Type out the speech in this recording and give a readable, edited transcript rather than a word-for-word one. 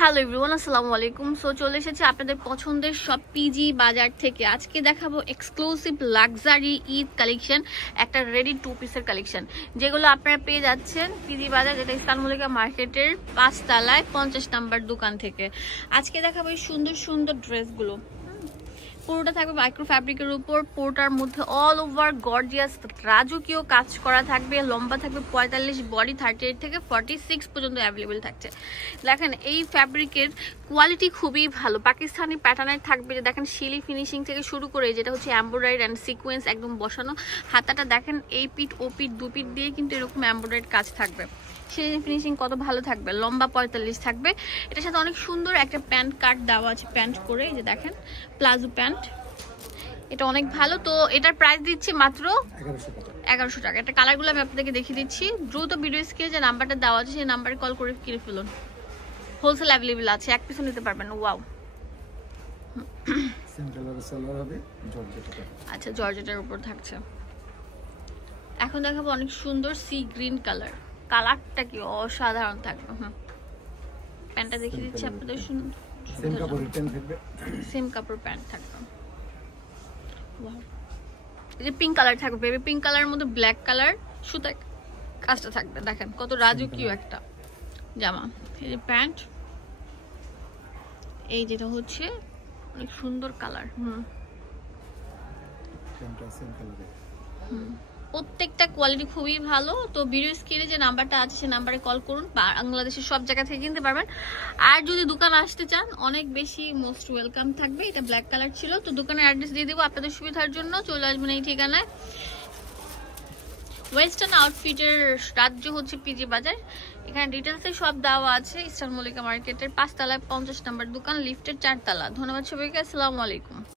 Hello everyone, আসসালামু আলাইকুম। So চলে এসেছে আপনাদের পছন্দের সব পিজি বাজার থেকে। আজকে দেখাবো এক্সক্লুসিভ লাক্সারি ঈদ কালেকশন, একটা রেডি টু পিসের কালেকশন, যেগুলো আপনারা পেয়ে যাচ্ছেন পিজি বাজার, যেটা ইস্টার্ন মল্লিকা মার্কেটের 5 তলায় 50 নাম্বার দোকান থেকে। আজকে দেখাবো এই সুন্দর সুন্দর ড্রেসগুলো। পুরোটা থাকবে মাইক্রো ফ্যাব্রিকের উপর, পুরোটার মধ্যে অল ওভার গর্জিয়াস রাজকীয় কাজ করা থাকবে। লম্বা থাকবে 45, বডি 38 থেকে 46 পর্যন্ত অ্যাভেলেবেল থাকছে। দেখেন এই ফ্যাব্রিকের কোয়ালিটি খুবই ভালো, পাকিস্তানি প্যাটার্নের থাকবে। যে দেখেন শিলি ফিনিশিং থেকে শুরু করে যেটা হচ্ছে এমব্রয়ডারি অ্যান্ড সিকোয়েন্স একদম বসানো। হাতাটা দেখেন এই পিঠ ও পিঠ দু পিঠ দিয়ে কিন্তু এরকম এমব্রয়ডারি কাজ থাকবে। শিলি ফিনিশিং কত ভালো থাকবে, লম্বা 45 থাকবে। এটার সাথে অনেক সুন্দর একটা প্যান্ট কাট দেওয়া আছে, প্যান্ট করে এই যে দেখেন প্লাজো প্যান্ট, এটা অনেক ভালো। তো এটার প্রাইস দিচ্ছি মাত্র 1100 টাকা। এটা কালারগুলো আমি আপনাদেরকে দেখিয়ে দিচ্ছি। দ্রুত ভিডিও স্ক্রিনে যে নাম্বারটা দেওয়া আছে সেই নাম্বারে কল করে কিনে ফেলুন। হোলসেল অ্যাভেলেবেল আছে, এক পিসও নিতে পারবেন। ওয়াও, আচ্ছা জর্জেটের উপর থাকছে। এখন দেখাবো অনেক সুন্দর সি গ্রিন কালার, কালারটা কি অসাধারণ থাকবে। প্যান্টটা দেখিয়ে দিচ্ছি আপনাদের, সেম কাপড় প্যান্ট থাকবে। এই যে পিঙ্ক কালার থাকবে, বেবি পিঙ্ক কালারের মধ্যে ব্ল্যাক কালার সুতা কাজটা থাকবে। দেখেন কত রাজকীয় একটা জামা। এই যে প্যান্ট, এই যেটা হচ্ছে অনেক সুন্দর কালার। প্রত্যেকটা কোয়ালিটি খুবই ভালো। তো ভিডিও স্ক্রিনে যে নাম্বারটা আছে সেই নাম্বারে কল করুন। বাংলাদেশের সব জায়গা থেকে কিনতে পারবেন। আর যদি দোকান আসতে চান অনেক বেশি মোস্ট ওয়েলকাম থাকবে। এটা ব্ল্যাক কালার ছিল, তো দোকানের অ্যাড্রেস দিয়ে দেবো আপনাদের সুবিধার জন্য। চলে আসবেন এই ঠিকানায়। ওয়েস্টার্ন আউটফিটের রাজ্য হচ্ছে পিজি বাজার। এখানে ডিটেলসে সব দেওয়া আছে। ইস্টার্ন মল্লিকা মার্কেটের 5 তলায় 50 নাম্বার দোকান, লিফটের 4 তলা। ধন্যবাদ সবাইকে, আসসালামু আলাইকুম।